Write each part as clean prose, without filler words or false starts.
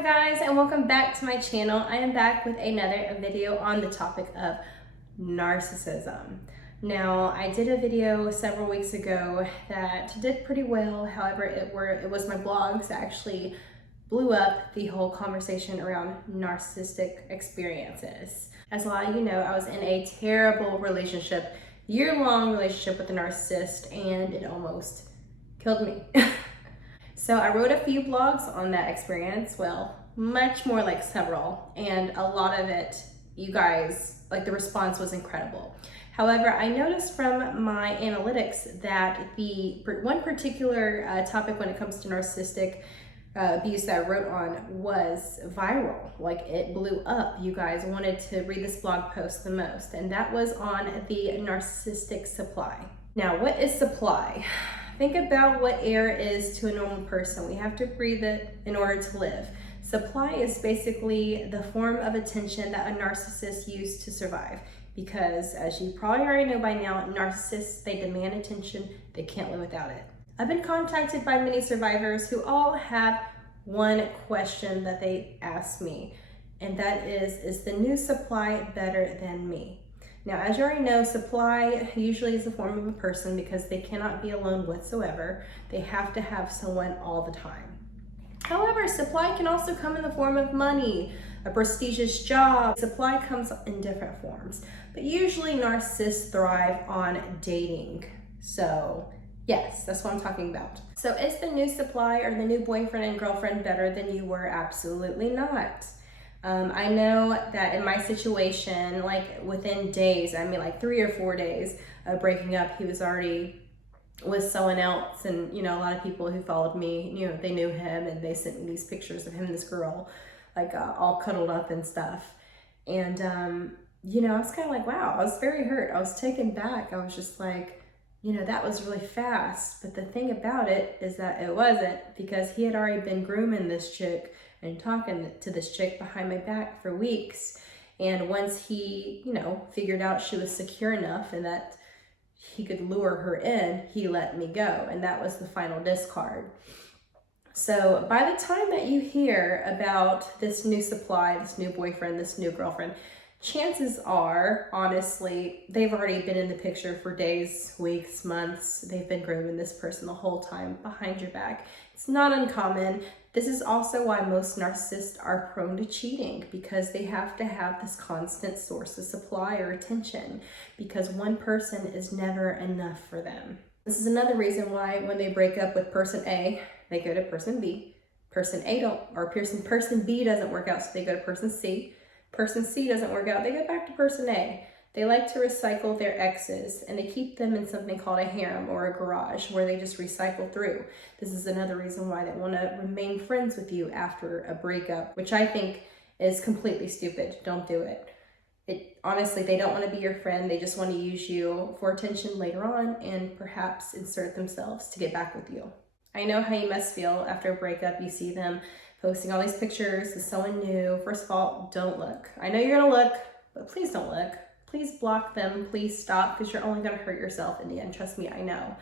Hi guys, and welcome back to my channel. I am back with another video on the topic of narcissism. Now, I did a video several weeks ago that did pretty well. However, it was my blogs that actually blew up the whole conversation around narcissistic experiences. As a lot of you know, I was in a terrible relationship, year-long relationship with a narcissist, and it almost killed me. So I wrote a few blogs on that experience, well, much more like several, and a lot of it, you guys, like the response was incredible. However, I noticed from my analytics that the one particular topic when it comes to narcissistic abuse that I wrote on was viral. Like, it blew up. You guys wanted to read this blog post the most, and that was on the Narcissistic Supply. Now, what is supply? Think about what air is to a normal person. We have to breathe it in order to live. Supply is basically the form of attention that a narcissist uses to survive. Because as you probably already know by now, narcissists, they demand attention. They can't live without it. I've been contacted by many survivors who all have one question that they ask me. And that is the new supply better than me? Now, as you already know, supply usually is the form of a person because they cannot be alone whatsoever. They have to have someone all the time. However, supply can also come in the form of money, a prestigious job. Supply comes in different forms, but usually narcissists thrive on dating. So yes, that's what I'm talking about. So is the new supply or the new boyfriend and girlfriend better than you were? Absolutely not. I know that in my situation, like within days, I mean like 3 or 4 days of breaking up, he was already with someone else. And, you know, a lot of people who followed me, you know, they knew him and they sent me these pictures of him and this girl, like all cuddled up and stuff. And, you know, I was kind of like, wow, I was very hurt. I was taken back. I was just like, you know, that was really fast. But the thing about it is that it wasn't, because he had already been grooming this chick and talking to this chick behind my back for weeks. And once he, you know, figured out she was secure enough and that he could lure her in, he let me go. And that was the final discard. So by the time that you hear about this new supply, this new boyfriend, this new girlfriend, chances are, honestly, they've already been in the picture for days, weeks, months. They've been grooming this person the whole time behind your back. It's not uncommon. This is also why most narcissists are prone to cheating, because they have to have this constant source of supply or attention, because one person is never enough for them. This is another reason why when they break up with person A, they go to person B. Person B doesn't work out, so they go to person C. Person C doesn't work out, they go back to person A. They like to recycle their exes, and they keep them in something called a harem or a garage where they just recycle through. This is another reason why they want to remain friends with you after a breakup, which I think is completely stupid. Don't do it. Honestly, they don't want to be your friend. They just want to use you for attention later on and perhaps insert themselves to get back with you. I know how you must feel after a breakup. You see them posting all these pictures with someone new. First of all, don't look. I know you're gonna look, but please don't look. Please block them. Please stop, because you're only gonna hurt yourself in the end. Trust me, I know.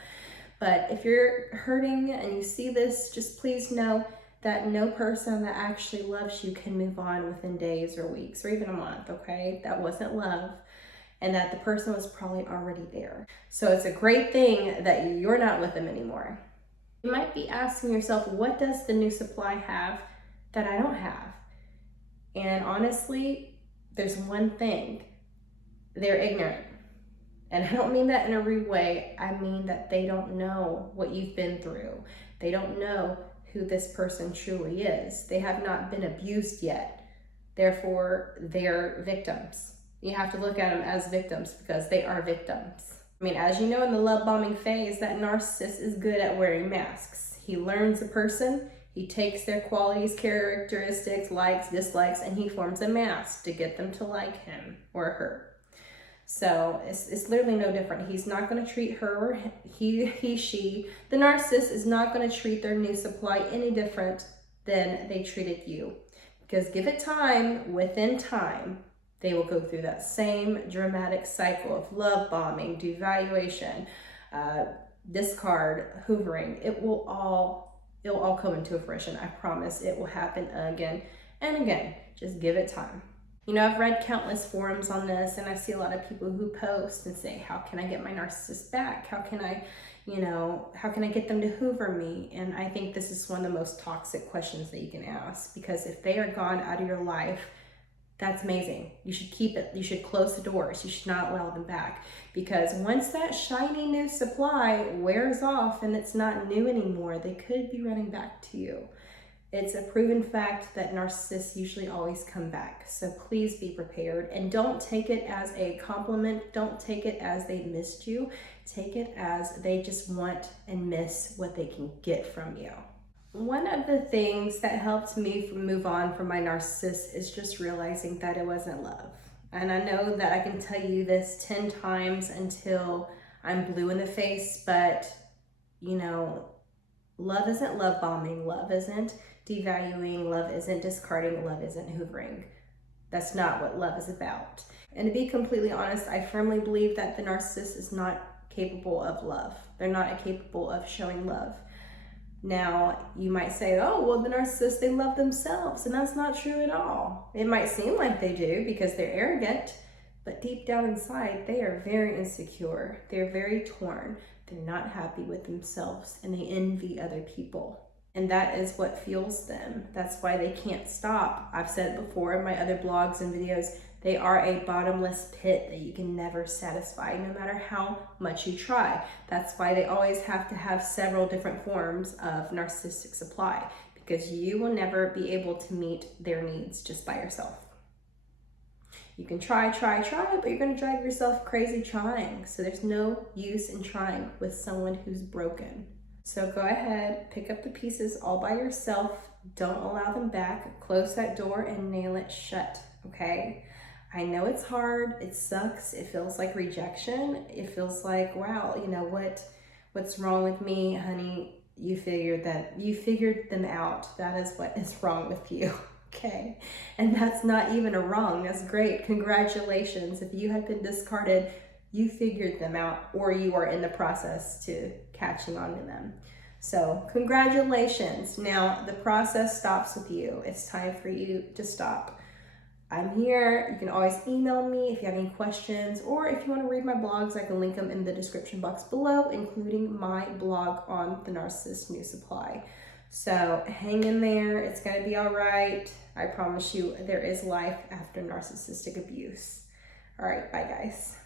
But if you're hurting and you see this, just please know that no person that actually loves you can move on within days or weeks or even a month, okay? That wasn't love, and that the person was probably already there. So it's a great thing that you're not with them anymore. You might be asking yourself, what does the new supply have that I don't have? And honestly, there's one thing. They're ignorant. And I don't mean that in a rude way. I mean that they don't know what you've been through. They don't know who this person truly is. They have not been abused yet. Therefore, they're victims. You have to look at them as victims because they are victims. I mean, as you know, in the love bombing phase, that narcissist is good at wearing masks. He learns a person, he takes their qualities, characteristics, likes, dislikes, and he forms a mask to get them to like him or her. So it's literally no different. He's not going to treat her or she. The narcissist is not going to treat their new supply any different than they treated you. Because give it time, within time, they will go through that same dramatic cycle of love bombing, devaluation, discard, hoovering. It will all it'll all come into fruition. I promise it will happen again and again. Just give it time. You know, I've read countless forums on this, and I see a lot of people who post and say, how can I get my narcissist back? How can I, how can I get them to hoover me? And I think this is one of the most toxic questions that you can ask, because if they are gone out of your life, that's amazing. You should keep it. You should close the doors. You should not allow them back, because once that shiny new supply wears off and it's not new anymore, they could be running back to you. It's a proven fact that narcissists usually always come back. So please be prepared, and don't take it as a compliment. Don't take it as they missed you. Take it as they just want and miss what they can get from you. One of the things that helped me move on from my narcissist is just realizing that it wasn't love. And I know that I can tell you this 10 times until I'm blue in the face, but love isn't love bombing. Love isn't devaluing. Love isn't discarding. Love isn't hoovering. That's not what love is about. And to be completely honest, I firmly believe that the narcissist is not capable of love. They're not capable of showing love. Now, you might say, oh, well, the narcissists, they love themselves. And that's not true at all. It might seem like they do because they're arrogant, but deep down inside, they are very insecure. They're very torn. They're not happy with themselves, and they envy other people. And that is what fuels them. That's why they can't stop. I've said it before in my other blogs and videos, they are a bottomless pit that you can never satisfy, no matter how much you try. That's why they always have to have several different forms of narcissistic supply, because you will never be able to meet their needs just by yourself. You can try, but you're gonna drive yourself crazy trying. So there's no use in trying with someone who's broken. So go ahead, pick up the pieces all by yourself. Don't allow them back. Close that door and nail it shut, okay? I know it's hard, it sucks, it feels like rejection. It feels like, wow, what's wrong with me, honey? You figured them out. That is what is wrong with you. Okay, and that's not even a wrong, that's great. Congratulations. If you had been discarded, you figured them out, or you are in the process to catching on to them. So congratulations. Now the process stops with you. It's time for you to stop. I'm here. You can always email me if you have any questions, or if you want to read my blogs, I can link them in the description box below, including my blog on the Narcissists New Supply. So hang in there. It's going to be all right. I promise you, there is life after narcissistic abuse. All right. Bye, guys.